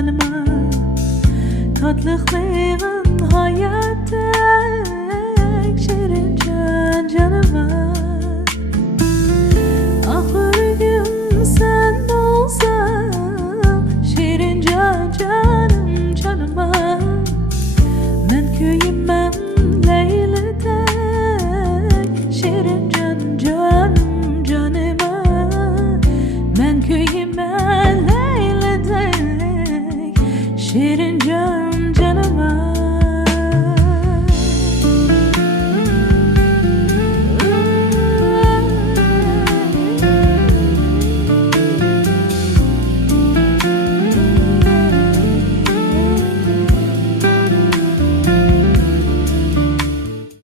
canıma tatlıklığın hayattek şirin can canıma ahır gün sen olsan şirin can canım canıma men köyümem Leyli'dek şirin can canım canıma men köyümem Leyli'dek şirin